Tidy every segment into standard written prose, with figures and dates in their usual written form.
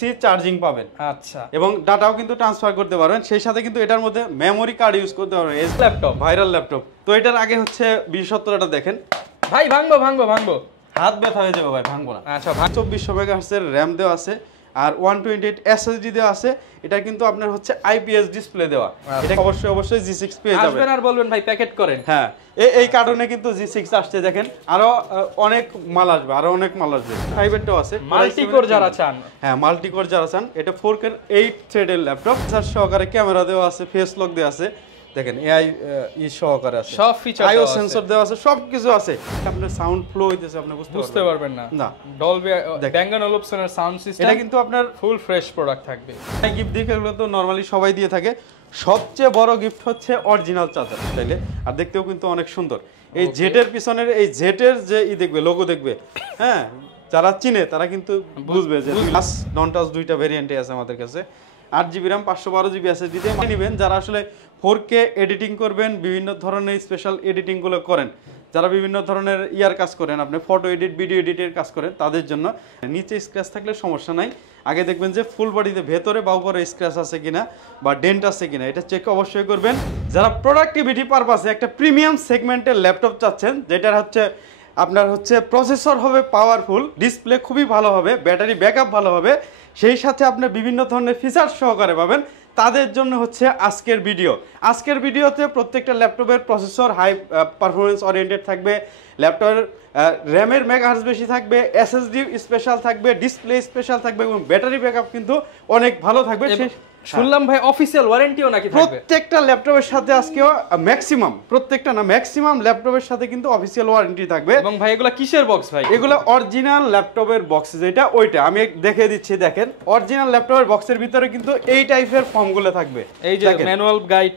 C charging পাবেন। আচ্ছা, এবং ডাটাও কিন্তু ট্রান্সফার করতে পারবেন। সেই সাথে কিন্তু এটার মধ্যে মেমোরি কার্ড ইউজ করতে পারবেন। এই ল্যাপটপ, ভাইরাল ল্যাপটপ। তো এটার আগে হচ্ছে 2070 দেখেন ভাই ভাঙবো হাত ব্যথা হয়ে যাবে ভাই, ভাঙবো না। আচ্ছা, 2400 মেগাহার্টজের র্যাম দেওয়া আছে আর 128 এসএসডি দেওয়া আছে। এটা কিন্তু আপনার হচ্ছে আইপিএস ডিসপ্লে দেওয়া। এটা অবশ্যই G6 পেয়ে যাবেন। আসবেন আর বলবেন ভাই প্যাকেট করেন। হ্যাঁ, এই কারণে কিন্তু G6 আসছে। দেখেন আরো অনেক মাল আসবে, ফাইবারটাও আছে মাল্টি কোর যারা চান। হ্যাঁ, মাল্টি কোর যারা চান। এটা 4K 8 থ্রেডের ল্যাপটপ, যার সহকারে ক্যামেরা দেওয়া আছে, ফেস লক দেওয়া আছে। দেখেন এআই সহকারে আছে, সব ফিচার আইও সেন্সর দেওয়া আছে, সবকিছু আছে। আপনার সাউন্ড ফ্লো হইতেছে, আপনি বুঝতে পারবেন না। না, ডলবি ব্যাং & ওলুপসনের সাউন্ড সিস্টেম, এটা কিন্তু আপনার ফুল ফ্রেশ প্রোডাক্ট থাকবে। এই গিফট দিয়ে এগুলো তো নরমালি সবাই দিয়ে থাকে। সবচেয়ে বড় গিফট হচ্ছে অরিজিনাল চার্জার স্টাইলে, আর দেখতেও কিন্তু অনেক সুন্দর। এই জেটের পিছনের এই জেটের যে দেখবে লোগো দেখবে, হ্যাঁ, যারা চিনে তারা কিন্তু বুঝবে যে টাচ নন টাচ দুইটা ভেরিয়েন্টে আছে আমাদের কাছে। 8GB RAM 512GB SSD দিয়ে নেবেন। যারা আসলে 4K এডিটিং করবেন, বিভিন্ন ধরনের স্পেশাল এডিটিংগুলো করেন, যারা বিভিন্ন ধরনের কাজ করেন, আপনি ফটো এডিট, ভিডিও এডিটের কাজ করেন, তাদের জন্য নিচে স্ক্র্যাচ থাকলে সমস্যা নাই। আগে দেখবেন যে ফুল বডিতে ভেতরে বা উপরে স্ক্র্যাচ আছে কিনা বা ডেন্ট আছে কিনা, এটা চেক অবশ্যই করবেন। যারা প্রোডাক্টিভিটি পারপাসে একটা প্রিমিয়াম সেগমেন্টের ল্যাপটপ চাচ্ছেন, যেটার হচ্ছে আপনার হচ্ছে প্রসেসর হবে পাওয়ারফুল, ডিসপ্লে খুবই ভালো হবে, ব্যাটারি ব্যাকআপ ভালো হবে, সেই সাথে আপনি বিভিন্ন ধরনের ফিচার সহকারে পাবেন, তাদের জন্য হচ্ছে আজকের ভিডিও। আজকের ভিডিওতে প্রত্যেকটা ল্যাপটপের প্রসেসর হাই পারফরমেন্স ওরিয়েন্টেড থাকবে, ল্যাপটপের র্যামের মেগাহার্টজ বেশি থাকবে, এসএসডি স্পেশাল থাকবে, ডিসপ্লে স্পেশাল থাকবে এবং ব্যাটারি ব্যাকআপ কিন্তু অনেক ভালো থাকবে। শুনলাম ভাই অফিশিয়াল ওয়ারেন্টিও নাকি থাকবে প্রত্যেকটা ল্যাপটপের সাথে। আজকেও ম্যাক্সিমাম ল্যাপটপের সাথে কিন্তু অফিশিয়াল ওয়ারেন্টি থাকবে। এবং ভাই এগুলা কিসের বক্স ভাই? এগুলো অরিজিনাল ল্যাপটপের বক্স, যেটা ওইটা আমি দেখিয়ে দিচ্ছি। দেখেন অরিজিনাল ল্যাপটপের বক্সের ভিতরে কিন্তু এই টাইপের ফর্মগুলো থাকবে। এই যে ম্যানুয়াল গাইড,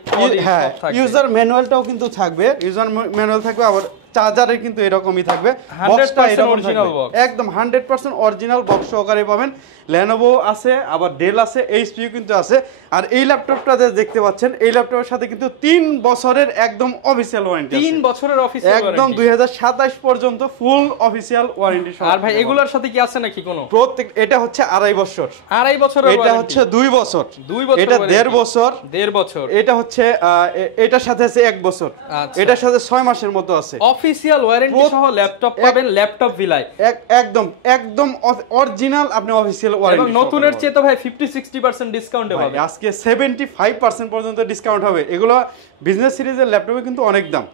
হ্যাঁ, ইউজার ম্যানুয়ালটাও কিন্তু থাকবে, আবার চার্জারের কিন্তু এরকমই থাকবে। 100% অরিজিনাল বক্স, একদম 100% অরিজিনাল বক্স সহকারে পাবেন। Lenovo আছে, আবার ডেল আছে, HP কিন্তু আছে। আর এই ল্যাপটপটা দেখতে পাচ্ছেন, এই ল্যাপটপের সাথে কিন্তু 3 বছরের একদম অফিশিয়াল ওয়ারেন্টি আছে। 3 বছরের অফিশিয়াল ওয়ারেন্টি, একদম 2027 পর্যন্ত ফুল অফিশিয়াল ওয়ারেন্টি। আর ভাই এগুলোর সাথে কি আছে নাকি কোনো? প্রত্যেক এটা হচ্ছে 2.5 বছর, 2.5 বছরের এটা হচ্ছে 2 বছর, 2 বছর, এটা 1.5 বছর, 1.5 বছর, এটা হচ্ছে এটার সাথে আছে 1 বছর, এটার সাথে 6 মাসের মতো আছে। অফিশিয়াল ওয়ারেন্টি সহ ল্যাপটপ পাবেন ল্যাপটপ ভিলায়। একদম অরিজিনাল আপনি অফিশিয়াল ওয়ারেন্টি। এবং নতুনের চেয়ে তো ভাই 50-60% ডিসকাউন্টে পাবেন। আজকে 75% পর্যন্ত ডিসকাউন্ট হবে। এগুলো বিজনেস সিরিজের ল্যাপটপে কিন্তু অনেক দাম।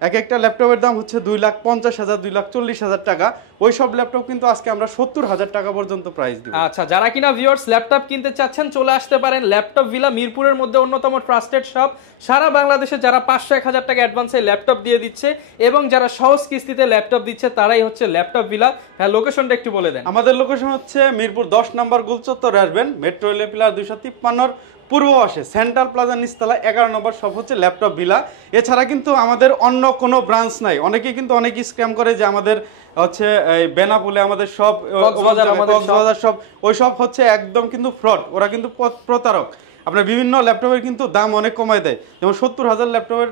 একটা ল্যাপটপের দাম হচ্ছে 2,50,000, 2,40,000 টাকা। ওই সব ল্যাপটপ কিন্তু আজকে আমরা 70,000 টাকা পর্যন্ত প্রাইস দিব। আচ্ছা, যারা কিনা ভিউয়ার্স ল্যাপটপ কিনতে চাচ্ছেন চলে আসতে পারেন ল্যাপটপ ভিলা, মিরপুরের মধ্যে অন্যতম ট্রাস্টেড শপ। সারা বাংলাদেশে যারা 500-1000 টাকা অ্যাডভান্সে ল্যাপটপ দিয়ে দিচ্ছে এবং যারা সহজ কিস্তিতে ল্যাপটপ দিচ্ছে, তারাই হচ্ছে ল্যাপটপ ভিলা। হ্যাঁ, লোকেশনটা একটু বলে দেন। আমাদের লোকেশন হচ্ছে মিরপুর 10 নম্বর গোলচত্বরে আসবেন, মেট্রো রেল পিলার 253 পূর্ব পাশে সেন্ট্রাল প্লাজা নিচতলা 11 নম্বর শপ হচ্ছে ল্যাপটপ ভিলা। এছাড়া কিন্তু আমাদের অন্য কোনো ব্রাঞ্চ নাই। অনেকেই স্ক্যাম করে যে আমাদের হচ্ছে এই বেনাপুলে আমাদের সব, কক্সবাজার সব, ওই সব হচ্ছে একদম কিন্তু ফ্রড। ওরা কিন্তু প্রতারক। আপনার বিভিন্ন ল্যাপটপের কিন্তু দাম অনেক কমায় দেয়। যেমন 70,000 ল্যাপটপের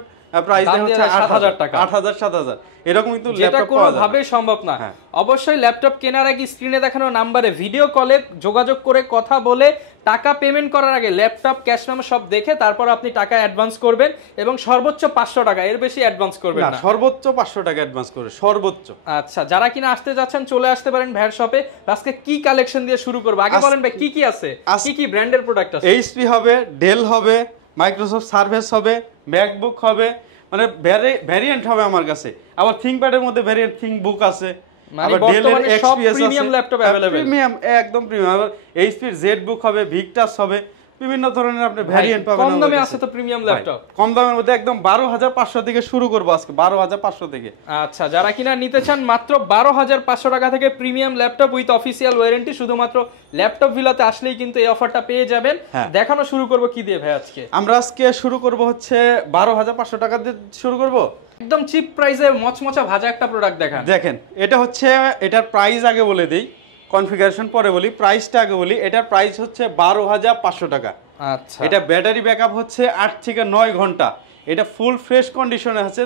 প্রাইস হচ্ছে 8,000 টাকা, 8,000 7,000 এরকম কিন্তু ল্যাপটপ পাওয়া যায়। যেটা কোনোভাবেই সম্ভব না। অবশ্যই ল্যাপটপ কেনার আগে স্ক্রিনে দেখানো নম্বরে ভিডিও কলে যোগাযোগ করে কথা বলে টাকা পেমেন্ট করার আগে ল্যাপটপ ক্যাশ মেমো সব দেখে তারপর আপনি টাকা অ্যাডভান্স করবেন এবং সর্বোচ্চ 500 টাকা, এর বেশি অ্যাডভান্স করবেন না। সর্বোচ্চ 500 টাকা অ্যাডভান্স করে সর্বোচ্চ। আচ্ছা, যারা কিনা আসতে যাচ্ছেন চলে আসতে পারেন ভাইয়ের শপে। আজকে কি কালেকশন দিয়ে শুরু করব আগে বলেন ভাই, কি কি আছে, কি ব্র্যান্ডের প্রোডাক্ট আছে? HP হবে, ডেল হবে, মাইক্রোসফট সার্ভিস হবে, ম্যাকবুক হবে, মানে ভ্যারিয়েন্ট হবে আমার কাছে। আবার থিংকপ্যাডের মধ্যে ভ্যারিয়েন্ট থিংকবুক আছে, আবার ডেলের XPS আছে, প্রিমিয়াম ল্যাপটপ अवेलेबल, প্রিমিয়াম একদম প্রিমিয়াম। আবার HP এর জেটবুক হবে, ভিক্টাস হবে, বিভিন্ন ধরনের আপনি ভ্যারিয়েন্ট পাবেন। কম দামে আছে তো প্রিমিয়াম ল্যাপটপ, কম দামের মধ্যে একদম 12,500 থেকে শুরু করব আজকে, 12,500 থেকে। আচ্ছা, যারা কিনা নিতে চান মাত্র 12,500 টাকা থেকে premium laptop with official warranty, শুধুমাত্র ল্যাপটপ ভিলাতে আসলেই কিন্তু এই অফারটা পেয়ে যাবেন। দেখানো শুরু করব কি দিয়ে ভাই আজকে? আমরা আজকে শুরু করব হচ্ছে 12,500 টাকা দিয়ে শুরু করব। একদম চিপ প্রাইসে মচমচা ভাজা একটা প্রোডাক্ট দেখান। দেখেন, এটা হচ্ছে, এটার প্রাইস আগে বলে দেই, কনফিগারেশন পরে বলি, প্রাইসটা আগে বলি। এটার প্রাইস হচ্ছে 12,500 টাকা। আচ্ছা, এটা ব্যাটারি ব্যাকআপ হচ্ছে 8 থেকে 9 ঘন্টা। এটা ফুল ফ্রেশ কন্ডিশনে আছে,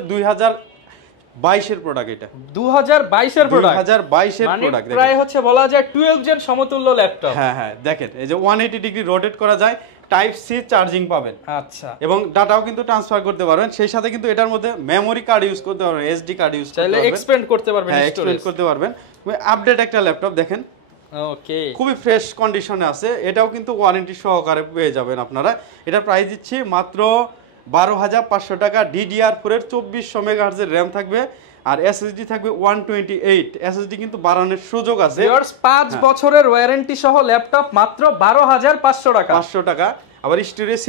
2022 এর প্রোডাক্ট এটা 2022 এর প্রোডাক্ট 2022 এর মানে প্রোডাক্ট প্রায় হচ্ছে বলা যায় 12 জেন সমতুল্য ল্যাপটপ। হ্যাঁ হ্যাঁ দেখেন এই যে 180 ডিগ্রি রোটেট করা যায়, টাইপ সি চার্জিং পাবেন, আচ্ছা, এবং ডাটাও কিন্তু ট্রান্সফার করতে পারবেন। সেই সাথে কিন্তু এটার মধ্যে মেমোরি কার্ড ইউজ করতে পারবেন, এসডি কার্ড ইউজ করতে চাইলে পারবেন, এক্সপেন্ড করতে পারবেন, হ্যাঁ এক্সপেন্ড করতে পারবেন। আপডেট একটা ল্যাপটপ দেখেন, ওকে, খুবই ফ্রেশ কন্ডিশনে আছে। এটাও কিন্তু ওয়ারেন্টি সহকারে পেয়ে যাবেন আপনারা। এটার প্রাইস দিচ্ছি মাত্র 12,500 টাকা। DDR4 এর 2400 মেগাহার্জের র্যাম থাকবে, আর এসএসডি থাকবে 128। এসএসডি কিন্তু বাড়ানোর সুযোগ আছে। ভিউয়ার্স 5 বছরের ওয়ারেন্টি সহ ল্যাপটপ মাত্র 12,500 টাকা। 500 টাকা। আবার স্টোরেজ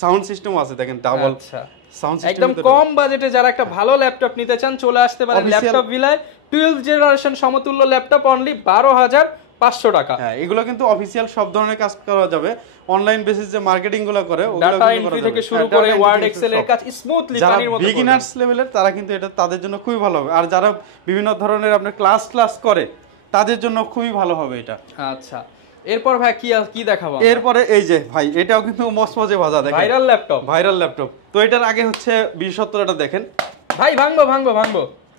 সাউন্ড সিস্টেম আছে দেখেন, ডাবল আচ্ছা, সাউন্ড সিস্টেম। একদম কম বাজেটে যারা একটা ভালো ল্যাপটপ নিতে চান চলে আসতে পারেন ল্যাপটপ ভিলায়। 12 জেনারেশন সমতুল্য ল্যাপটপ অনলি 12,500 টাকা। হ্যাঁ এগুলো কিন্তু অফিশিয়াল সব ধরনের কাজ করা যাবে। অনলাইন বেসিস যে মার্কেটিং গুলো করে ওগুলো ডাটা এন্ট্রি থেকে শুরু করে ওয়ার্ড এক্সেল এর কাজ স্মুথলি পানির মতো। বিগিনার্স লেভেলের তারা কিন্তু এটা তাদের জন্য খুবই ভালো হবে, আর যারা বিভিন্ন ধরনের আপনার ক্লাস করে তাদের জন্য খুবই ভালো হবে এটা। আচ্ছা, এরপর ভাই কি দেখাবো? এরপরে এই যে ভাই এটাও কিন্তু মসমসে ভাজা দেখেন, ভাইরাল ল্যাপটপ। তো এটার আগে হচ্ছে 2070 দেখেন ভাই, ভাঙবো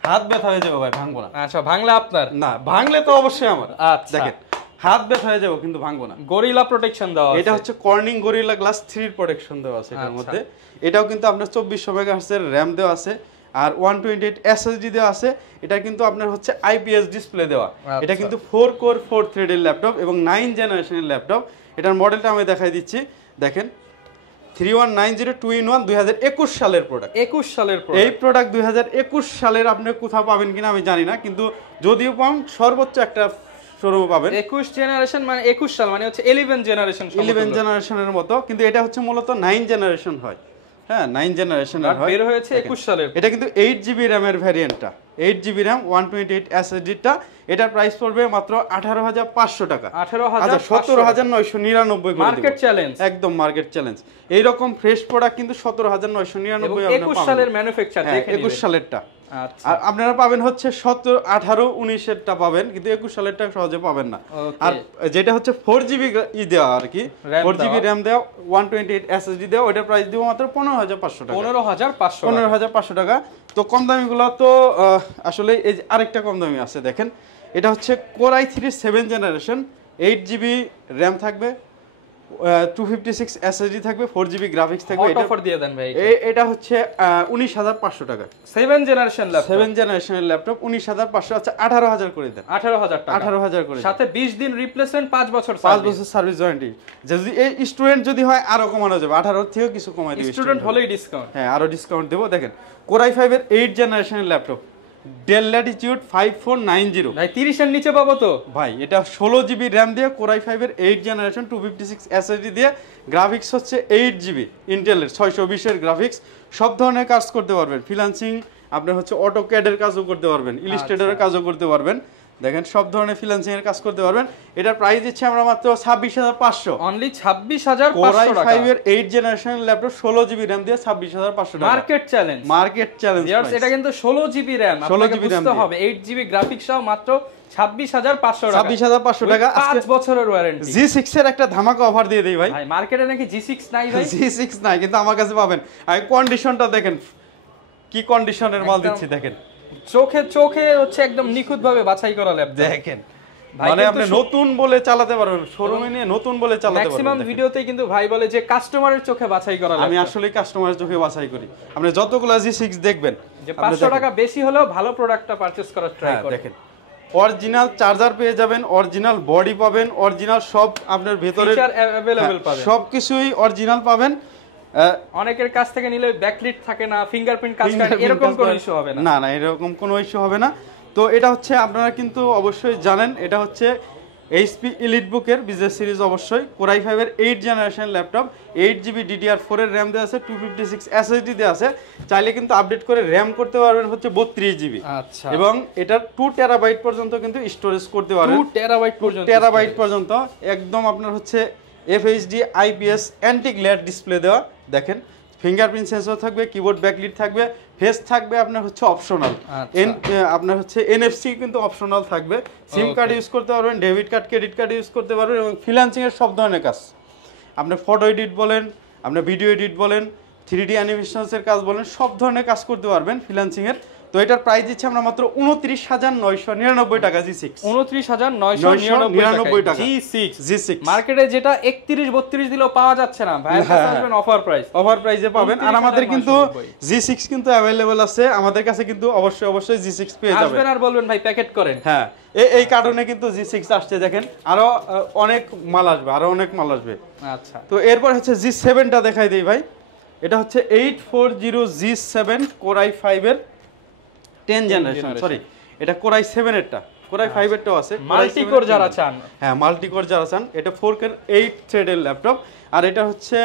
হাত ব্যথা হয়ে যাবে ভাই, ভাঙবো না। আচ্ছা, ভাঙলে আপনার না, ভাঙলে তো অবশ্যই আমার। আচ্ছা, দেখেন হাত ব্যথা হয়ে যাবে কিন্তু ভাঙবো না। গরিলা প্রোটেকশন দেওয়া আছে, এটা হচ্ছে কর্নিং গরিলা গ্লাস 3 এর প্রোটেকশন দেওয়া আছে এটার মধ্যে। এটাও কিন্তু আপনার 2400 মেগাহার্টজের RAM দেওয়া আছে, আর 128 SSD দেওয়া আছে। এটা কিন্তু আপনার হচ্ছে IPS ডিসপ্লে দেওয়া। এটা কিন্তু 4 কোর 4 থ্রেডের ল্যাপটপ এবং 9 জেনারেশনের ল্যাপটপ। এটার মডেলটা আমি দেখাই দিচ্ছি, দেখেন 3190 2-in-1 2021 সালের প্রোডাক্ট। 21 সালের এই প্রোডাক্ট 2021 সালের আপনি কোথাও পাবেন কিনা আমি জানি না, কিন্তু যদিও পান সর্বোচ্চ একটা শোরুমে পাবেন। 21 জেনারেশন মানে 21 সাল মানে হচ্ছে 11 জেনারেশন, 11 জেনারেশনের মতো, কিন্তু এটা হচ্ছে মূলত 9 জেনারেশন হয়। হ্যাঁ 9 জেনারেশনের হয়, বের হয়েছে 21 সালের। এটা কিন্তু 8GB RAM এর ভ্যারিয়েন্টটা, 8GB RAM 128 SSD-টা। এটার প্রাইস পড়বে মাত্র 18,500 টাকা। 17,999 মার্কেট চ্যালেঞ্জ, একদম মার্কেট চ্যালেঞ্জ। এইরকম ফ্রেশ প্রোডাক্ট কিন্তু 17,999 21 সালের ম্যানুফ্যাকচার, দেখেন 21 সালেরটা। আচ্ছা, আর আপনারা পাবেন হচ্ছে 17, 18, 19 এরটা পাবেন, কিন্তু 21 সালেরটা সহজে পাবেন না। আর যেটা হচ্ছে 4GB দেওয়া আর কি, 4GB RAM দেওয়া 128 SSD দেওয়া, ওইটার প্রাইস দিব মাত্র 15,500 টাকা। 15,500 টাকা। তো কম দামিগুলো তো আসলে এই যে আরেকটা কম দামি আছে দেখেন, এটা হচ্ছে Core i3 7 generation, 8GB RAM থাকবে, 256 SSD থাকবে, 4GB গ্রাফিক্স থাকবে। এটা অফার দিয়ে দেন ভাই। এটা হচ্ছে 19,500 টাকা। 7 জেনারেশন ল্যাপটপ, 7 জেনারেশনের ল্যাপটপ 19,500। আচ্ছা 18,000 করে দেন, 18,000 টাকা, 18,000 করে সাথে 20 দিন রিপ্লেসমেন্ট, 5 বছর সার্ভিস ওয়ারেন্টি। যদি এই স্টুডেন্ট যদি হয় আরো কমানো যাবে, 18 থেকেও কিছু কমাই দিবে। স্টুডেন্ট হলেই ডিসকাউন্ট, হ্যাঁ আরো ডিসকাউন্ট দেব। দেখেন Core i5 এর 8 জেনারেশনের ল্যাপটপ, Dell Latitude 5490। ভাই 30 এর নিচে পাবো তো ভাই? এটা 16GB RAM দিয়ে Core i5 এর 8 জেনারেশন 256 SSD দিয়ে, গ্রাফিক্স হচ্ছে 8GB ইন্টেলের 620 এর গ্রাফিক্স। সব ধরনের কাজ করতে পারবেন, ফ্রিল্যান্সিং আপনার হচ্ছে অটোক্যাড এর কাজও করতে পারবেন, ইলাস্ট্রেটরের কাজও করতে পারবেন। দেখেন সব ধরনের ফ্রিল্যান্সিং এর কাজ করতে পারবেন। এটার প্রাইস দিচ্ছি আমরা মাত্র 26,500, অনলি 26,500 টাকা। Core i5 এর 8 জেনারেশন ল্যাপটপ 16GB RAM দিয়ে 26,500 টাকা। মার্কেট চ্যালেঞ্জ, ভিউয়ার্স এটা কিন্তু 16GB RAM, আপনাকে বুঝতে হবে 8GB গ্রাফিক্স সহ মাত্র 26,500 টাকা। 26,500 টাকা, 5 বছরের ওয়ারেন্টি। G6 এর একটা ধামাকা অফার দিয়ে দেই ভাই। ভাই মার্কেটে নাকি G6 নাই ভাই? G6 নাই, কিন্তু আমার কাছে পাবেন। আর কন্ডিশনটা দেখেন কি কন্ডিশনের মাল দিচ্ছি, দেখেন চোখে হচ্ছে একদম নিখুঁত ভাবে বাছাই করা ল্যাপটপ। দেখেন মানে আপনি নতুন বলে চালাতে পারবেন, শোরুমে নিয়ে নতুন বলে চালাতে পারবেন। ম্যাক্সিমাম ভিডিওতে কিন্তু ভাই বলে যে কাস্টমারের চোখে বাছাই করা ল্যাপটপ। আমি আসলে কাস্টমারের চোখে বাছাই করি। আপনি যতগুলো G6 দেখবেন যে 500 টাকা বেশি হলেও ভালো প্রোডাক্টটা পারচেজ করার ট্রাই করেন। দেখেন অরিজিনাল চার্জার পেয়ে যাবেন, অরিজিনাল বডি পাবেন, অরিজিনাল সব আপনার ভেতরে ফিচার अवेलेबल পাবেন, সবকিছুই অরিজিনাল পাবেন। অনেকের কাছ থেকে নিলে ব্যাকলিট থাকে না, ফিঙ্গারপ্রিন্ট কাজ করে, এরকম কোনো ইস্যু হবে না। না এরকম কোনো ইস্যু হবে না। তো এটা হচ্ছে আপনারা কিন্তু অবশ্যই জানেন, এটা হচ্ছে HP EliteBook এর বিজনেস সিরিজ, অবশ্যই Core i5 এর 8 জেনারেশন ল্যাপটপ, 8GB DDR4 এর RAM দেওয়া আছে, 256 SSD দেওয়া আছে। চাইলে কিন্তু আপডেট করে RAM করতে পারবেন হচ্ছে 32GB। আচ্ছা, এবং এটা 2 টেরাবাইট পর্যন্ত কিন্তু স্টোরেজ করতে পারবেন, 2 টেরাবাইট পর্যন্ত। একদম আপনার হচ্ছে FHD IPS anti glare display দেওয়া। দেখেন ফিঙ্গারপ্রিন্ট সেন্সর থাকবে, কিবোর্ড ব্যাকলিট থাকবে, ফেস থাকবে আপনার হচ্ছে অপশনাল, আপনার হচ্ছে NFC কিন্তু অপশনাল থাকবে। সিম কার্ড ইউজ করতে পারবেন, debit card, credit card use করতে পারবেন, এবং ফ্রিল্যান্সিং এর সব ধরনের কাজ, আপনি ফটো এডিট বলেন, আপনার ভিডিও এডিট বলেন, 3D অ্যানিমেশনস এর কাজ বলেন, সব ধরনের কাজ করতে পারবেন ফ্রিল্যান্সিং এর। তো এটার প্রাইস দিচ্ছি আমরা মাত্র 29,999 টাকা G6। 29,999 টাকা G6 মার্কেটে যেটা 31-32 দিলেও পাওয়া যাচ্ছে না ভাই, আসবেন অফার প্রাইস, অফার প্রাইসে পাবেন। আর আমাদের কিন্তু 29,999 G6 কিন্তু अवेलेबल আছে আমাদের কাছে, কিন্তু অবশ্যই G6 পেয়ে যাবেন। আসবেন আর বলবেন ভাই প্যাকেট করেন। হ্যাঁ, এই কার্টুনে কিন্তু G6 আসছে, দেখেন আরো অনেক মাল আসবে, আরো অনেক মাল আসবে। আচ্ছা, তো এরপর হচ্ছে G7টা দেখাই দেই ভাই। এটা হচ্ছে 840G7 Core i5 এর 10 জেনারেশন, সরি এটা Core i7 এরটা, Core i5 এরটাও আছে, মাল্টি কোর যারা চান, হ্যাঁ মাল্টি কোর যারা চান, এটা 4K 8 থ্রেডের ল্যাপটপ। আর এটা হচ্ছে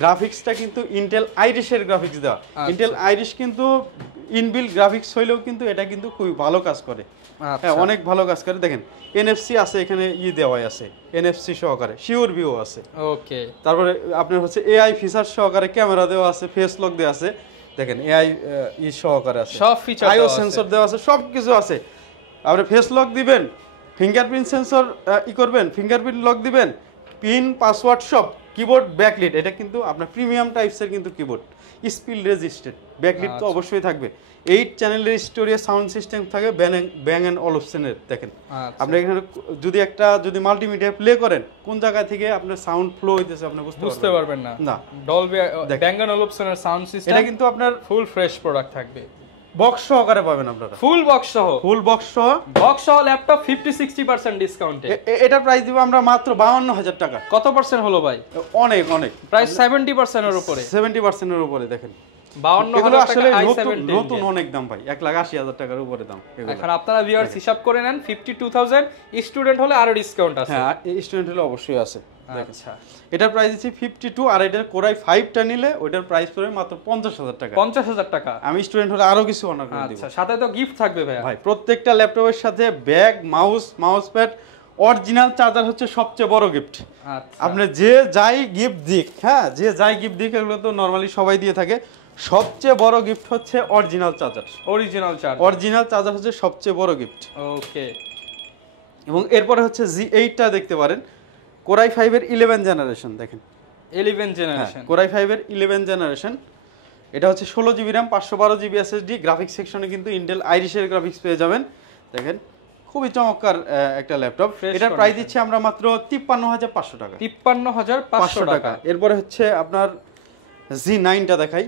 গ্রাফিক্সটা কিন্তু ইন্টেল আইরিশের গ্রাফিক্স দেওয়া। ইন্টেল আইরিশ কিন্তু ইনবিল্ট গ্রাফিক্স হইলেও কিন্তু এটা কিন্তু খুবই ভালো কাজ করে, হ্যাঁ অনেক ভালো কাজ করে। দেখেন এনএফসি আছে এখানে, দেওয়াই আছে এনএফসি সহকারে, শিওর ভিউ আছে। ওকে, তারপরে আপনার হচ্ছে এআই ফিচার সহকারে ক্যামেরা দেওয়া আছে, ফেস লক দেওয়া আছে, দেখেন এআই সহকারে আছে, সব ফিচার আইও সেন্সর দেওয়া আছে, সব কিছু আছে। আপনি ফেস লক দিবেন, ফিঙ্গারপ্রিন্ট সেন্সর করবেন, ফিঙ্গারপ্রিন্ট লক দিবেন, পিন পাসওয়ার্ড সব, কিবোর্ড ব্যাকলিট, এটা কিন্তু আপনার প্রিমিয়াম টাইপসের কিন্তু কিবোর্ড, স্পিড রেজিস্টেড, ব্যাকলিট তো অবশ্যই থাকবে। 8 চ্যানেলের স্টোরিয়া সাউন্ড সিস্টেম থাকে ব্যাং এন্ড অলফসেনের। দেখেন আপনি এখানে যদি মাল্টিমিডিয়া প্লে করেন, কোন জায়গা থেকে আপনার সাউন্ড ফ্লো হইতেছে আপনি বুঝতে পারবেন না। ডলবি ব্যাং এন্ড অলফসেনের সাউন্ড সিস্টেম, এটা কিন্তু আপনার ফুল ফ্রেশ প্রোডাক্ট থাকবে, বক্স সহকারে পাবেন আপনারা, ফুল বক্স সহ ল্যাপটপ 50-60% ডিসকাউন্টে। এটার প্রাইস দিব আমরা মাত্র 52,000 টাকা। কত পার্সেন্ট হলো ভাই? অনেক প্রাইস 70% এর উপরে, 70% এর উপরে। দেখেন 52,000 আসলে টাকা, নতুন অনেক দাম ভাই, 1,80,000 টাকার উপরে দাম। এখন আপনারা ভিউয়ার্স হিসাব করে নেন, 52,000, স্টুডেন্ট হলে আরো ডিসকাউন্ট আছে। হ্যাঁ স্টুডেন্ট হলে অবশ্যই আছে। আচ্ছা, এটার প্রাইস দিচ্ছি 52, আর এটার Core i5টা নিলে ওইটার প্রাইস পড়বে মাত্র 50,000 টাকা। 50,000 টাকা। আমি স্টুডেন্ট হলে আরো কিছু অনার করে দিব। আচ্ছা, সাথে তো গিফট থাকবে ভাই। প্রত্যেকটা ল্যাপটপের সাথে bag, mouse pad, original charger হচ্ছে সবচেয়ে বড় গিফট। আচ্ছা, আপনি যে যাই গিফট দিক, হ্যাঁ যে যাই গিফট দিক, এগুলো তো নরমালি সবাই দিয়ে থাকে, সবচেয়ে বড় গিফট হচ্ছে অরিজিনাল চার্জার। অরিজিনাল চার্জার হচ্ছে সবচেয়ে বড় গিফট। ওকে, এবং এরপরে হচ্ছে G8টা দেখতে পারেন, Core i5 এর 11 জেনারেশন। দেখেন 11 জেনারেশন, Core i5 এর 11 জেনারেশন। এটা হচ্ছে 16GB RAM, 512GB SSD, graphics সেকশনে কিন্তু ইন্টেল আইরিশের গ্রাফিক্স পেয়ে যাবেন। দেখেন খুবই চমৎকার একটা ল্যাপটপ। এটার প্রাইস দিচ্ছি আমরা মাত্র 53,500 টাকা। 53,500 টাকা। এরপরে হচ্ছে আপনার G9টা দেখাই,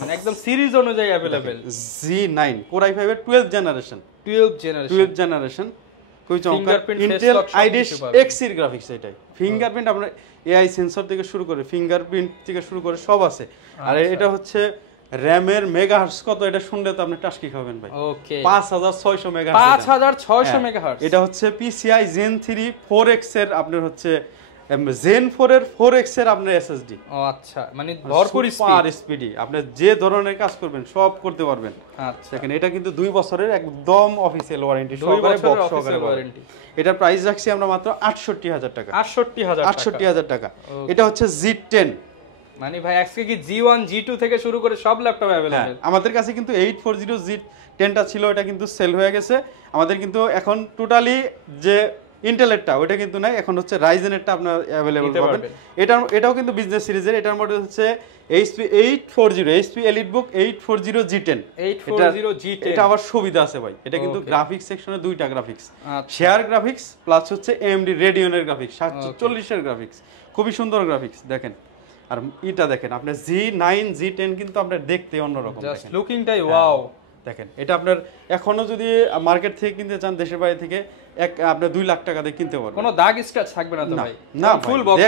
মানে একদম সিরিজ অনুযায়ী अवेलेबल। G9 Core i5 এর 12 জেনারেশন, খুবই চমৎকার, ইন্টেল আইরিশ এক্স এর গ্রাফিক্স। এটাই ফিঙ্গারপ্রিন্ট, আপনার এআই সেন্সর থেকে শুরু করে ফিঙ্গারপ্রিন্ট থেকে শুরু করে সব আছে। আর এটা হচ্ছে র‍্যামের মেগাহার্টজ কত, এটা শুনলে তো আপনি টাস্কি খাবেন ভাই। ওকে, 5600 মেগাহার্টজ, 5600 মেগাহার্টজ। এটা হচ্ছে PCI Gen 3 4X এর আপনার হচ্ছে Zen 4 এর 4X এর আপনার SSD। ও আচ্ছা, মানে ভরপুর স্পিড, আপনি যে ধরনের কাজ করবেন সব করতে পারবেন। আচ্ছা, দেখেন এটা কিন্তু 2 বছরের একদম অফিশিয়াল ওয়ারেন্টি সহকারে, বক্স সহকারে ওয়ারেন্টি। এটার প্রাইস রাখছি আমরা মাত্র 68,000 টাকা। 68,000 টাকা। এটা হচ্ছে G10, মানে ভাই আজকে কি G1 G2 থেকে শুরু করে সব ল্যাপটপ अवेलेबल। আমাদের কাছে কিন্তু 840G10টা ছিল, এটা কিন্তু সেল হয়ে গেছে। আমাদের কিন্তু এখন টোটালি যে ইন্টেলেরটা ওটা কিন্তু নাই, এখন হচ্ছে রাইজেনেরটা আপনারা अवेलेबल পাবেন। এটাও কিন্তু বিজনেস সিরিজের। এটার মডেল হচ্ছে HP 840, HP EliteBook 840G10। এটা আবার সুবিধা আছে ভাই, এটা কিন্তু গ্রাফিক্স সেকশনে দুইটা গ্রাফিক্স, শেয়ার গ্রাফিক্স প্লাস হচ্ছে AMD Radeon-এর গ্রাফিক্স, 740 এর গ্রাফিক্স, খুবই সুন্দর গ্রাফিক্স। দেখেন আর এটা দেখেন আপনার G9 G10 কিন্তু আপনার দেখতে অন্যরকম, জাস্ট লুকিংটাই ওয়াও। দেখেন এটা আপনার এখনো যদি মার্কেট থেকে কিনতে চান, দেশের বাইরে থেকে আপনি 2 লাখ টাকা দিয়ে কিনতে পারবেন, কোনো দাগ স্ক্র্যাচ থাকবে না তো ভাই? না ফুল বক্স,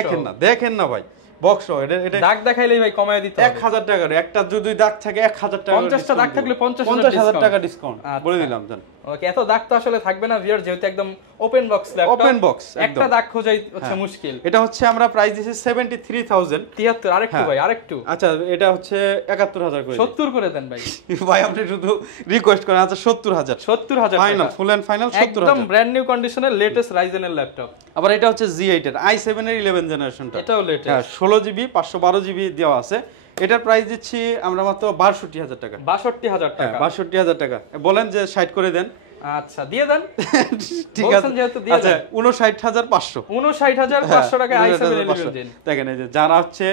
দেখেন না ভাই বক্স, এটা দাগ দেখাইলেই ভাই কমায় দিতে হবে 1000 টাকা। একটা যদি দাগ থাকে 1000 টাকা, 50টা দাগ থাকলে 50,000 টাকা ডিসকাউন্ট বলে দিলাম। জান ওকে, এত দাগ তো আসলে থাকবে না ভিউয়ার, যেহেতু একদম open box laptop, open box, একটা দাগ খোঁজাই হচ্ছে মুশকিল। এটা হচ্ছে আমরা প্রাইস দিয়েছি 73,000। 73, আরেকটু ভাই আরেকটু। আচ্ছা এটা হচ্ছে 71,000 করে 70 করে দেন ভাই। ভাই আপনি শুধু রিকোয়েস্ট করেন। আচ্ছা 70,000 ফাইনাল, ফুল এন্ড ফাইনাল 70,000, একদম ব্র্যান্ড নিউ কন্ডিশনের লেটেস্ট রাইজেনের ল্যাপটপ। আবার এটা হচ্ছে G8 এর i7 এর 11 জেনারেশনটা, এটাও লেটেস্ট। হ্যাঁ 16GB 512GB দেওয়া আছে। এটার প্রাইস দিচ্ছি আমরা মাত্র 62,000 টাকা। 62,000 টাকা, 62,000 টাকা। বলেন যে 60 করে দেন। আচ্ছা দিয়ে দেন, ঠিক আছে যেহেতু দিয়ে দেন। 59,500, 59,500 টাকা i7 11 দিন। দেখেন এই যে যারা হচ্ছে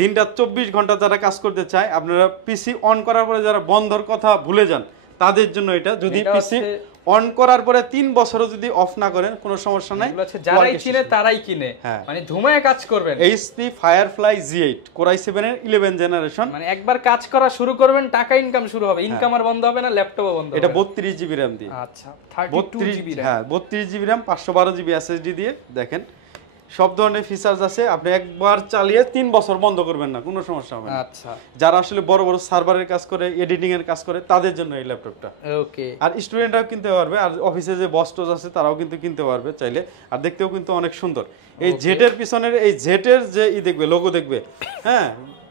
দিনটা 24 ঘন্টা যারা কাজ করতে চায়, আপনারা পিসি অন করার পরে যারা বন্ধর কথা ভুলে যান, তাদের জন্য এটা। যদি এটা পিসি হচ্ছে- অন করার পরে 3 বছরও যদি অফ না করেন কোনো সমস্যা নাই। এগুলো হচ্ছে যারাই চিনে তারাই কিনে, হ্যাঁ। মানে ধুমায় কাজ করবেন। HP firefly G8 Core i7 এর 11 জেনারেশন। মানে একবার কাজ করা শুরু করবেন, টাকা ইনকাম শুরু হবে, ইনকাম আর বন্ধ হবে না, ল্যাপটপও বন্ধ হবে এটা না। 32 জিবি RAM দিয়ে। আচ্ছা 32 জিবি RAM। হ্যাঁ 32 জিবি RAM 512 জিবি SSD দিয়ে। দেখেন সব ধরনের ফিচার্স আছে, আপনি একবার চালিয়ে 3 বছর বন্ধ করবেন না, কোনো সমস্যা হবে না। আচ্ছা যারা আসলে বড় বড় সার্ভারের কাজ করে, এডিটিং এর কাজ করে, তাদের জন্য এই ল্যাপটপটা। ওকে। আর স্টুডেন্টরাও কিনতে পারবে, আর অফিসে যে বস আছে তারাও কিন্তু কিনতে পারবে চাইলে। আর দেখতেও কিন্তু অনেক সুন্দর। এই জেটের পিছনের এই জেটের যে দেখবে লোগো দেখবে, হ্যাঁ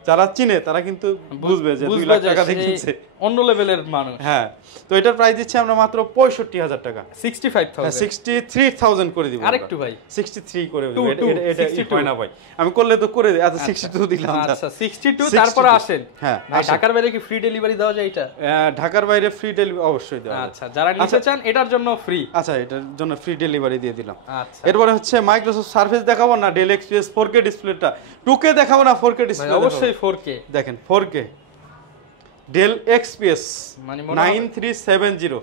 যারা চিনে তারা কিন্তু বুঝবে যে 2 লাখ টাকা দিয়ে কিনছে, অন্য লেভেলের মানুষ। হ্যাঁ। তো এটার প্রাইস দিচ্ছি আমরা মাত্র 65,000 টাকা। 65,000। 63,000 করে দিব। আরেকটু ভাই 63 করে দিব। 2, এটা 62 হয় না ভাই, আমি করলে তো করে দিই। আচ্ছা 62 দিলাম। আচ্ছা 62 তারপরে আসেন। হ্যাঁ ভাই ঢাকার বাইরে কি ফ্রি ডেলিভারি দেওয়া যায় এটা? ঢাকার বাইরে ফ্রি ডেলিভারি অবশ্যই দেওয়া। আচ্ছা যারা নিতে চান এটার জন্য ফ্রি। আচ্ছা এটার জন্য ফ্রি ডেলিভারি দিয়ে দিলাম। আচ্ছা এরপরে হচ্ছে মাইক্রোসফট সার্ফেস দেখাবো না, ডেল এক্সপিএস 4K ডিসপ্লেটা। 2K দেখাবো না, 4K ডিসপ্লে অবশ্যই 4K। দেখেন 4K ডেল এক্সপিএস মানে 9370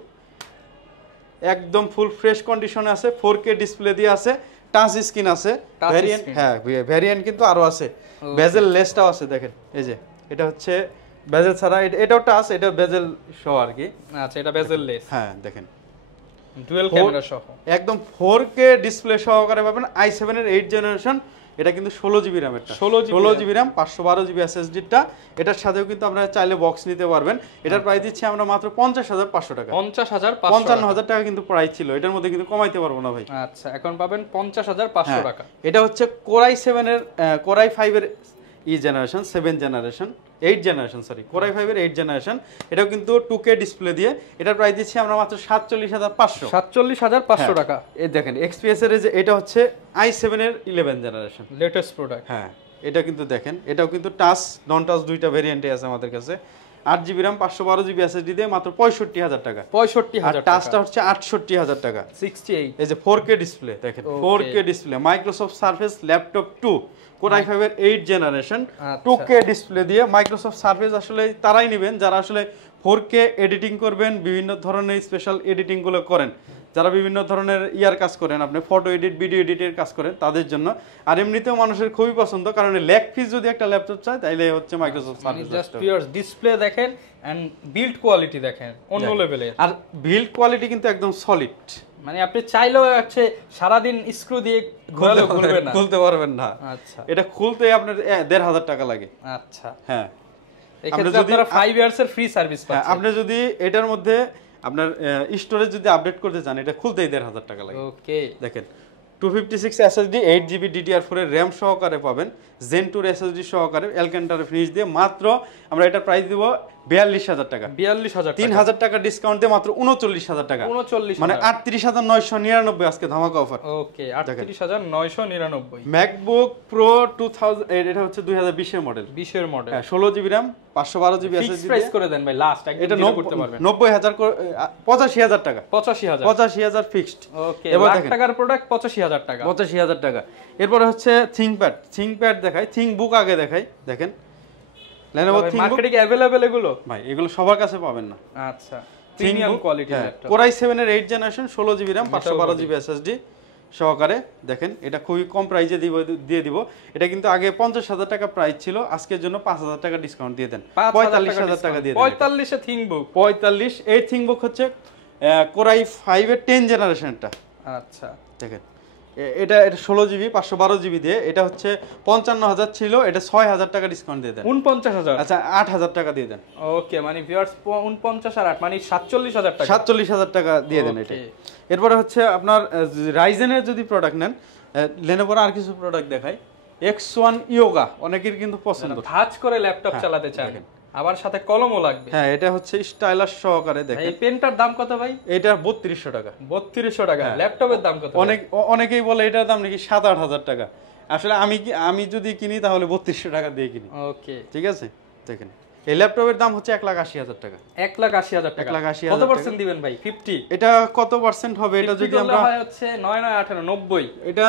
একদম ফুল ফ্রেশ কন্ডিশনে আছে, 4K ডিসপ্লে দিয়ে আছে, টাচ স্ক্রিন আছে, Touch ভ্যারিয়েন্ট। screen। হ্যাঁ ভ্যারিয়েন্ট কিন্তু আরো আছে, বেজেল লেসটাও আছে। দেখেন এই যে এটা হচ্ছে বেজেল ছাড়া, এটাও টাচ, এটা বেজেল সহ আর কি। আচ্ছা এটা বেজেল লেস, হ্যাঁ দেখেন ডুয়াল ক্যামেরা সহ একদম 4K ডিসপ্লে সহকারে পাবেন। i7 এর 8 জেনারেশন, এটা কিন্তু 16 জিবি র্যাম। এটা 16 জিবি র্যাম 512 জিবি এসএসডিটা। এটার সাথেও কিন্তু আপনারা চাইলে বক্স নিতে পারবেন। এটার প্রাইস দিচ্ছি আমরা মাত্র 50,500 টাকা। 50,500। 55,000 টাকা কিন্তু প্রাইস ছিল, এটার মধ্যে কিন্তু কমাইতে পারবো না ভাই। আচ্ছা এখন পাবেন 50,500 টাকা। এটা হচ্ছে Core i7 এর Core i5 এর generation 7 generation 8 generation sorry Core i5 এর 8 জেনারেশন। এটাও কিন্তু 2K ডিসপ্লে দিয়ে। এটার প্রাইস দিচ্ছি আমরা মাত্র 47,500। 47,500 টাকা। এই দেখেন XPS এর যে এটা হচ্ছে i7 এর 11 জেনারেশন লেটেস্ট প্রোডাক্ট। হ্যাঁ এটা কিন্তু দেখেন, এটাও কিন্তু টাচ নন টাচ দুইটা ভেরিয়েন্টে আছে আমাদের কাছে। 8 জিবি RAM 512 জিবি এসএসডি দিয়ে মাত্র 65,000 টাকা। 65,000 টাকা। টাচটা হচ্ছে 68,000 টাকা। 68। এই যে 4K ডিসপ্লে দেখেন, 4K display Microsoft surface laptop 2 Core i5 এর 8 জেনারেশন 2K ডিসপ্লে দিয়ে। মাইক্রোসফট সারফেস আসলে তারাই নেবেন যারা আসলে 4K এডিটিং করবেন, বিভিন্ন ধরনের স্পেশাল এডিটিং গুলো করেন, যারা বিভিন্ন ধরনের কাজ করেন, আপনি ফটো এডিট ভিডিও এডিটের কাজ করেন, তাদের জন্য। আর এমনিতেও মানুষের খুবই পছন্দ, কারণ লেগ পিস যদি একটা ল্যাপটপ চায় তাইলে হচ্ছে Microsoft surface. Just pure display দেখেন এন্ড বিল্ড কোয়ালিটি দেখেন অন্য লেভেলের। আর বিল্ড কোয়ালিটি কিন্তু একদম সলিড, মানে আপনি চাইলেও হচ্ছে সারাদিন স্ক্রু দিয়ে ঘোরালে ঘুরবে না, খুলতে পারবেন না। আচ্ছা এটা খুলতে আপনার 1,500 টাকা লাগে। আচ্ছা হ্যাঁ এক্ষেত্রে আপনারা 5 ইয়ার্স এর ফ্রি সার্ভিস পাচ্ছেন। আপনি যদি এটার মধ্যে আপনার স্টোরেজ যদি আপডেট করতে চান, এটা খুলতেই 1,500 টাকা লাগে। ওকে দেখেন 256 SSD 8GB DDR4 এর RAM সহকারে পাবেন, Zen 2 SSD সহকারে অ্যালকান্টারা ফিনিশ দিয়ে। মাত্র আমরা এটা প্রাইস দিব 42,000 টাকা। 42,000 টাকা। 3,000 টাকা ডিসকাউন্ট দিয়ে মাত্র 39,000 টাকা। 39 মানে 38,999 আজকে ধামাকা অফার। ওকে 38,999। ম্যাকবুক প্রো 2000 এটা হচ্ছে 2020 এর মডেল, 20 এর model, 16 GB RAM 512 GB fix SSD price করে দেন ভাই, লাস্ট একদম এটা ডিল করতে পারবেন। 90,000 85,000 টাকা। 85,000 85,000 ফিক্সড। ওকে এবার লাখ দেখেন টাকার প্রোডাক্ট 85,000 টাকা। 85,000 টাকা। এরপরে হচ্ছে থিংকপ্যাড দেখাই, থিংকবুক আগে দেখাই। দেখেন Lenovo থিংকবুক মার্কেটে কি अवेलेबल এগুলো? ভাই এগুলো সবার কাছে পাবেন না। আচ্ছা premium quality laptop. Core i7 এর 8 generation 16 GB RAM 512 GB SSD সহকারে। দেখেন এটা খুবই কম প্রাইসে দিয়ে দিব। এটা কিন্তু আগে 50,000 টাকা প্রাইস ছিল, আজকের জন্য 5,000 টাকা ডিসকাউন্ট দিয়ে দেন, 45,000 টাকা দিয়ে দেন। 45 এ থিংকবুক 45 এই থিংকবুক হচ্ছে Core i5 এর 10 জেনারেশনটা। আচ্ছা দেখেন এটা 16 জিবি 512 জিবি দিয়ে। এটা হচ্ছে 55,000 ছিল, এটা 6,000 টাকা ডিসকাউন্ট দিয়ে দেন। 49,000। আচ্ছা 8,000 টাকা দিয়ে দেন। ওকে মানে ভিউয়ার্স 49 আর 8 মানে 47,000 টাকা। 47,000 টাকা দিয়ে দেন এটা। এরপরে হচ্ছে আপনার রাইজেনের যদি প্রোডাক্ট নেন, Lenovo আর কিছু প্রোডাক্ট দেখাই। X1 Yoga অনেকের কিন্তু পছন্দ, ধাঁচ করে ল্যাপটপ চালাতে চান, আবার সাথে কলমও লাগবে। হ্যাঁ এটা হচ্ছে স্টাইলাস সহকারে। দেখেন এই পেনটার দাম কত ভাই? এটা 3200 টাকা। 3200 টাকা। ল্যাপটপের দাম কত? অনেকেই বলে এটার দাম নাকি 7-8,000 টাকা। আসলে আমি যদি কিনি তাহলে 3200 টাকা দিয়ে কিনি। ওকে ঠিক আছে দেখেন এই ল্যাপটপের দাম হচ্ছে 1,80,000 টাকা। 1,80,000 টাকা। 1,80,000 কত পার্সেন্ট দিবেন ভাই? 50? এটা কত পার্সেন্ট হবে এটা যদি আমরা হয় হচ্ছে 9 9 18 90। এটা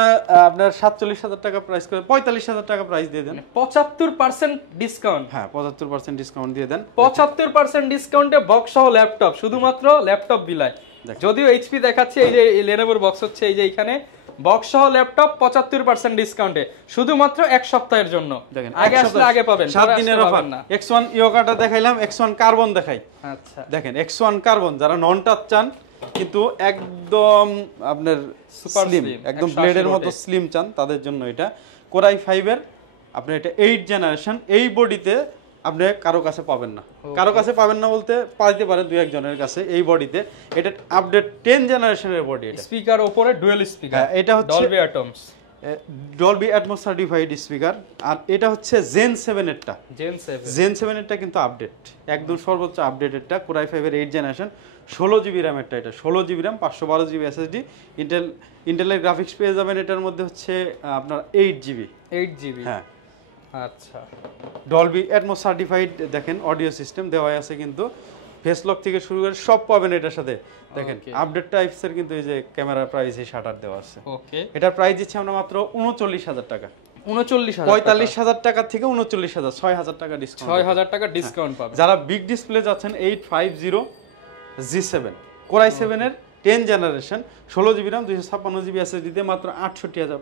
আপনার 47,000 টাকা প্রাইস করে 45,000 টাকা প্রাইস দিয়ে দেন। 75% ডিসকাউন্ট। হ্যাঁ 75% ডিসকাউন্ট দিয়ে দেন। 75% ডিসকাউন্টে বক্স সহ ল্যাপটপ, শুধুমাত্র ল্যাপটপ বিলায়। যদিও এইচপি দেখাচ্ছে, এই যে লেনোভোর বক্স হচ্ছে এই যে এখানে বক্স সহ ল্যাপটপ 75% ডিসকাউন্টে শুধুমাত্র এক সপ্তাহের জন্য। দেখেন আগে আসলে আগে পাবেন, 7 দিনের অফার। X1 ইয়োকাটা দেখাইলাম, X1 কার্বন দেখাই। আচ্ছা দেখেন X1 কার্বন যারা নন টাচ চান কিন্তু একদম আপনার সুপার স্লিম, একদম ব্লেডের মতো স্লিম চান তাদের জন্য এটা Core i5 এর আপনি এটা 8 জেনারেশন। এই বডিতে আপনি কারো কাছে পাবেন না, কারো কাছে পাবেন না বলতে পাইতে পারেন দুই একজনের কাছে। এই বডিতে এটা আপডেট 10 জেনারেশনের বডি। এটা স্পিকার উপরে ডুয়াল স্পিকার, এটা হচ্ছে Dolby Atmos, Dolby Atmos certified speaker. আর এটা হচ্ছে জেন 7 এরটা, জেন 7 এরটা কিন্তু আপডেট, একদম সর্বোচ্চ আপডেটেডটা Core i5 এর 8 জেনারেশন, 16GB RAM এরটা। এটা 16GB RAM 512GB SSD। ইন্টেলের গ্রাফিক্স পেয়ে যাবেন এটার মধ্যে হচ্ছে আপনার 8GB। হ্যাঁ আচ্ছা। ডলবি অ্যাটমস সার্টিফাইড দেখেন অডিও সিস্টেম দেওয়া আছে কিন্তু, ফেস লক থেকে শুরু করে সব পাবেন এটার সাথে। দেখেন আপডেট টাইপস এর কিন্তু এই যে ক্যামেরা প্রাইস এই শাটার দেওয়া আছে। ওকে, এটার প্রাইস দিচ্ছি আমরা মাত্র 39,000 টাকা। 39,000 45,000 টাকা থেকে 39,000, 6,000 টাকা ডিসকাউন্ট, 6,000 টাকা ডিসকাউন্ট পাবেন। যারা বিগ ডিসপ্লে যাচ্ছেন 850 G7 Core i7 এর 10 generation 16GB RAM 256GB SSD দিয়ে মাত্র 58,500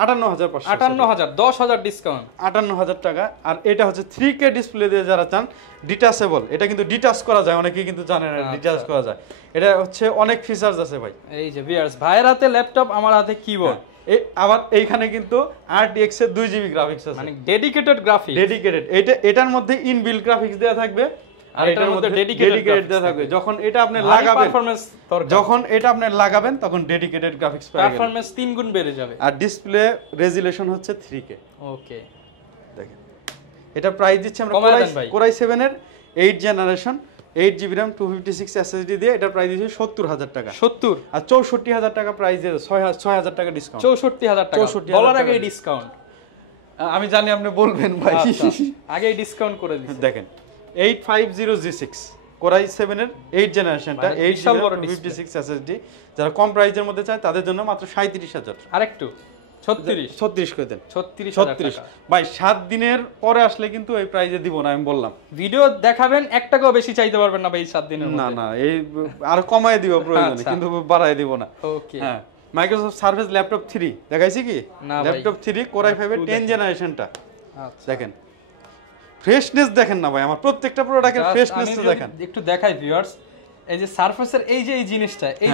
10,000 ডিসকাউন্ট, 58,000 টাকা। আর এটা হচ্ছে 3K ডিসপ্লে দিয়ে যারা চান ডিটাচেবল, এটা কিন্তু ডিটাচ করা যায়, অনেকেই কিন্তু জানে না ডিটাচ করা যায়। এটা হচ্ছে অনেক ফিচারস আছে ভাই। এই যে ভিউয়ার্স, ভাইয়ের হাতে ল্যাপটপ, আমার হাতে কিবোর্ড। আবার এইখানে কিন্তু RTX এর 2GB গ্রাফিক্স আছে, মানে ডেডিকেটেড গ্রাফিক্স, ডেডিকেটেড। এটার মধ্যে ইনবিল্ট গ্রাফিক্স দেওয়া থাকবে আর এটার মধ্যে ডেডিকেটেড দেওয়া থাকবে। যখন এটা আপনি লাগাবেন, তখন ডেডিকেটেড গ্রাফিক্স পাবেন, পারফরম্যান্স 3 গুণ বেড়ে যাবে। আর ডিসপ্লে রেজোলিউশন হচ্ছে 3K। ওকে, দেখেন এটা প্রাইস দিচ্ছি আমরা Core i7 এর 8 জেনারেশন 8GB RAM 256 SSD দিয়ে এটা প্রাইস দিচ্ছি 70,000 টাকা। 70 আর 64,000 টাকা প্রাইস দিয়ে 6,000 টাকা ডিসকাউন্ট। 64,000 টাকা বলার আগে ডিসকাউন্ট। আমি জানি আপনি বলবেন ভাই, আগে ডিসকাউন্ট করে দিচ্ছি। দেখেন 850G6 Core i7 এর 8 জেনারেশনটা 8GB 256 SSD যারা কম প্রাইসের মধ্যে চায় তাদের জন্য মাত্র 37,000। আরেকটু 36 করে দেন, 36,000 ভাই 7 দিনের পরে আসলে কিন্তু এই প্রাইসে দিব না, আমি বললাম। ভিডিও দেখাবেন 1 টাকাও বেশি চাইতে পারবেন না ভাই 7 দিনের মধ্যে। না এই আর কমায় দিব প্রয়োজনে, কিন্তু বাড়ায় দিব না। ওকে, হ্যাঁ মাইক্রোসফট সার্ফেস ল্যাপটপ 3 দেখাইছি কি? ল্যাপটপ 3 Core i5 এর 10 জেনারেশনটা। আচ্ছা দেখেন ফ্রেশনেস দেখেন না ভাই, আমার প্রত্যেকটা প্রোডাক্টের ফ্রেশনেস দেখেন। একটু দেখাই ভিউয়ার্স, এই যে সারফেসের এই যে এই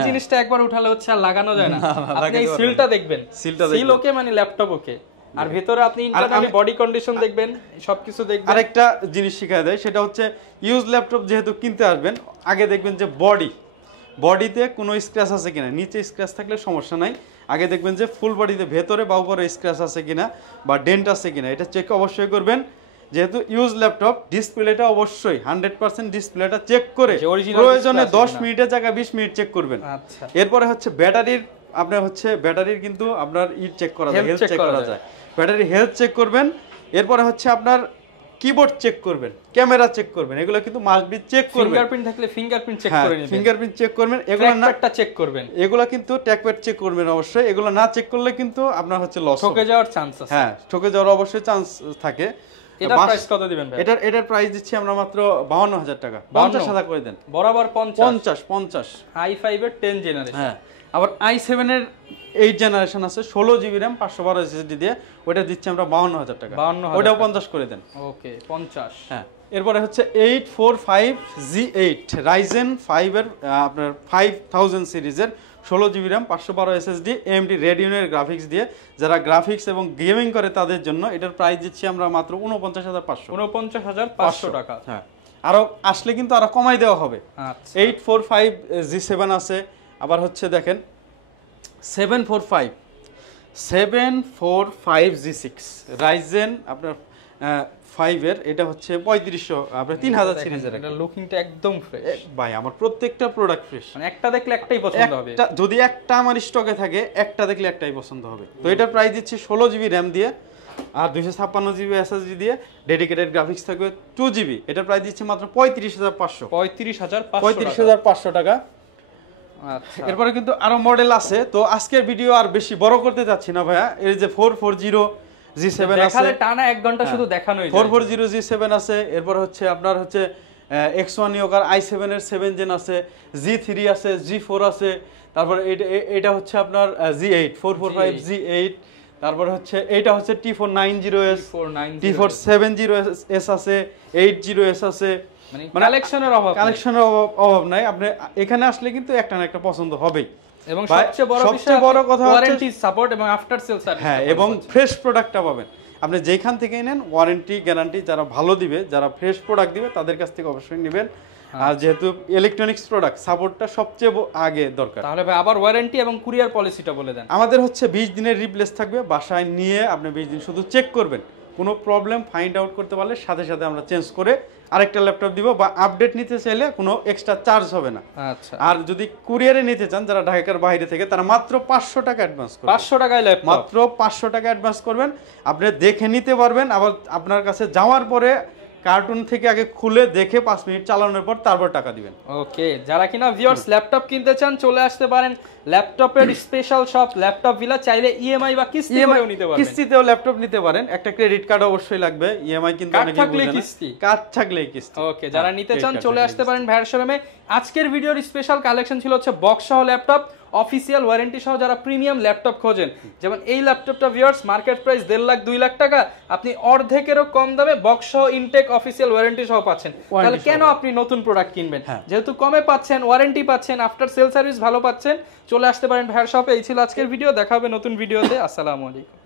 জিনিসটা একবার উঠালে হচ্ছে আর লাগানো যায় না। আপনি এই সিলটা দেখবেন, সিল ওকে মানে ল্যাপটপ ওকে, আর ভিতরে আপনি ইন্টারনালি বডি কন্ডিশন দেখবেন, সবকিছু দেখবেন। আরেকটা জিনিস শিখায় দেয়, সেটা হচ্ছে ইউজ ল্যাপটপ যেহেতু কিনতে আসবেন আগে দেখবেন যে বডিতে কোনো স্ক্র্যাচ আছে কিনা, নিচে স্ক্র্যাচ থাকলে সমস্যা নাই, আগে দেখবেন যে ফুল বডিতে ভেতরে বা উপরে স্ক্র্যাচ আছে কিনা বা ডেন্ট আছে কিনা, এটা চেক অবশ্যই করবেন। যেহেতু ইউজ ল্যাপটপ ডিসপ্লেটা অবশ্যই 100% ডিসপ্লেটা চেক করে প্রয়োজনে 10 মিনিটের জায়গায় 20 মিনিট চেক করবেন। আচ্ছা, এরপরে হচ্ছে ব্যাটারির কিন্তু আপনার চেক করা যায়, হেলথ চেক করা যায়, ব্যাটারি হেলথ চেক করবেন। এরপরে হচ্ছে আপনার কিবোর্ড চেক করবেন, ক্যামেরা চেক করবেন, এগুলো কিন্তু মাস্ট বি চেক করবেন। ফিঙ্গারপ্রিন্ট থাকলে ফিঙ্গারপ্রিন্ট চেক করে নেবেন, ফিঙ্গারপ্রিন্ট চেক করবেন, এগুলো না ট্র্যাকপ্যাডটা চেক করবেন, এগুলো কিন্তু ট্র্যাকপ্যাড চেক করবেন অবশ্যই। এগুলো না চেক করলে কিন্তু আপনার হচ্ছে লস, ঠকে যাওয়ার চান্স আছে। হ্যাঁ ঠকে যাওয়ার অবশ্যই চান্স থাকে। এটার প্রাইস কত দিবেন ভাই? এটার প্রাইস দিচ্ছি আমরা মাত্র 52,000 টাকা। 50,000 করে দেন, বরাবর 50 i5 এর 10 জেনারেশন। হ্যাঁ আবার i7 এর 8 জেনারেশন আছে 16GB RAM 512 SSD দিয়ে, ওটা দিচ্ছি আমরা 52,000 টাকা। ওটাও 50 করে দেন। ওকে 50। হ্যাঁ এরপরে হচ্ছে 845G8 Ryzen 5 এর আপনার 5000 সিরিজের 16GB RAM 512 SSD AMD Radeon graphics দিয়ে, যারা গ্রাফিক্স এবং গেমিং করে তাদের জন্য এটার প্রাইস দিচ্ছি আমরা মাত্র 49,500 টাকা। হ্যাঁ আরো আসলে কিন্তু আরো কমাই দেওয়া হবে। আচ্ছা 845G7 আছে, আবার হচ্ছে দেখেন 745G6 Ryzen আপনার 5 এর, এটা হচ্ছে 3500 আপনার 3000 সিরিজের। এটা লুকিংটা একদম ফ্রেশ ভাই, আমার প্রত্যেকটা প্রোডাক্ট ফ্রেশ, মানে একটা দেখলে একটাই পছন্দ হবে। যদি একটা আমার স্টকে থাকে একটা দেখলে একটাই পছন্দ হবে। তো এটার প্রাইস দিচ্ছি 16GB RAM দিয়ে আর 256 জিবি এসএসডি দিয়ে ডেডিকেটেড গ্রাফিক্স থাকবে 2 জিবি। এটা প্রাইস দিচ্ছে মাত্র 35500। 35500 টাকা। আচ্ছা, এরপরে কিন্তু আরো মডেল আছে, তো আজকের ভিডিও আর বেশি বড় করতে যাচ্ছি না ভাইয়া। এই যে 440 G7 আছে, দেখালে টানা 1 ঘন্টা শুধু দেখানোই যায়। 440 G7 আছে, এরপর হচ্ছে আপনার হচ্ছে X1 ইয়োকার i7 এর 7 জেন আছে, G3 আছে, G4 আছে, তারপর এটা হচ্ছে আপনার G8 445 G8, তারপর হচ্ছে এটা হচ্ছে T490S, T470S আছে, 80S আছে। মানে কালেকশনের অভাব নাই। আপনি এখানে আসলে কিন্তু একটা না একটা পছন্দ হবেই। এবং সবচেয়ে বড় কথা ওয়ারেন্টি সাপোর্ট এবং আফটার সেল সার্ভিস। হ্যাঁ, এবং ফ্রেশ প্রোডাক্টটা পাবেন। আপনি যেখান থেকেই নেন ওয়ারেন্টি গ্যারান্টি যারা ভালো দিবে, যারা ফ্রেশ প্রোডাক্ট দিবে তাদের কাছ থেকে অবশ্যই নেবেন। আর যেহেতু ইলেকট্রনিক্স প্রোডাক্ট, সাপোর্টটা সবচেয়ে আগে দরকার। তাহলে ভাই আবার ওয়ারেন্টি এবং কুরিয়ার পলিসিটা বলে দেন। আমাদের হচ্ছে 20 দিনের রিপ্লেস থাকবে, বাসায় নিয়ে আপনি 20 দিন শুধু চেক করবেন, কোনো প্রবলেম ফাইন্ড আউট করতে পারলে সাথে সাথে আমরা চেঞ্জ করে আরেকটা ল্যাপটপ দিব, বা আপডেট নিতে চাইলে কোনো এক্সট্রা চার্জ হবে না। আচ্ছা, আর যদি কুরিয়ারে নিতে চান যারা ঢাকার বাইরে থেকে, তারা মাত্র 500 টাকা অ্যাডভান্স করবেন। 500 টাকায় ল্যাপটপ, মাত্র 500 টাকা অ্যাডভান্স করবেন, আপনি দেখে নিতে পারবেন। আবার আপনার কাছে যাওয়ার পরে কার্টুন থেকে আগে খুলে দেখে 5 মিনিট চালানোর পর তারপর টাকা দিবেন। ওকে, যারা কিনা ভিউয়ার্স ল্যাপটপ কিনতে চান চলে আসতে পারেন ল্যাপটপের স্পেশাল শপ ল্যাপটপ ভিলা। চাইলে ইএমআই বা কিস্তিতেও নিতে পারবেন। কিস্তিতেও ল্যাপটপ নিতে পারেন, একটা ক্রেডিট কার্ড অবশ্যই লাগবে। ইএমআই কিন্তু অনেকেই বুঝে না, কার্ড থাকলেই কিস্তি। ওকে, যারা নিতে চান চলে আসতে পারেন ভাইয়ার শোরুমে। আজকের ভিডিওর স্পেশাল কালেকশন ছিল হচ্ছে বক্স সহ ল্যাপটপ, অফিসিয়াল ওয়ারেন্টি সহ যারা প্রিমিয়াম ল্যাপটপ খোঁজেন। যেমন এই ল্যাপটপটা viewers market price 1.5 lakh 2 lakh টাকা, আপনি অর্ধেকেরও কম দামে বক্স সহ ইনটেক অফিসিয়াল ওয়ারেন্টি সহ পাচ্ছেন। তাহলে কেন আপনি নতুন প্রোডাক্ট কিনবেন? যেহেতু কমে পাচ্ছেন, ওয়ারেন্টি পাচ্ছেন, আফটার সেল সার্ভিস ভালো পাচ্ছেন, চলে আসতে পারেন ভাইয়ার শপে। এই ছিল আজকের ভিডিও, দেখা হবে নতুন ভিডিওতে। আসসালামু আলাইকুম।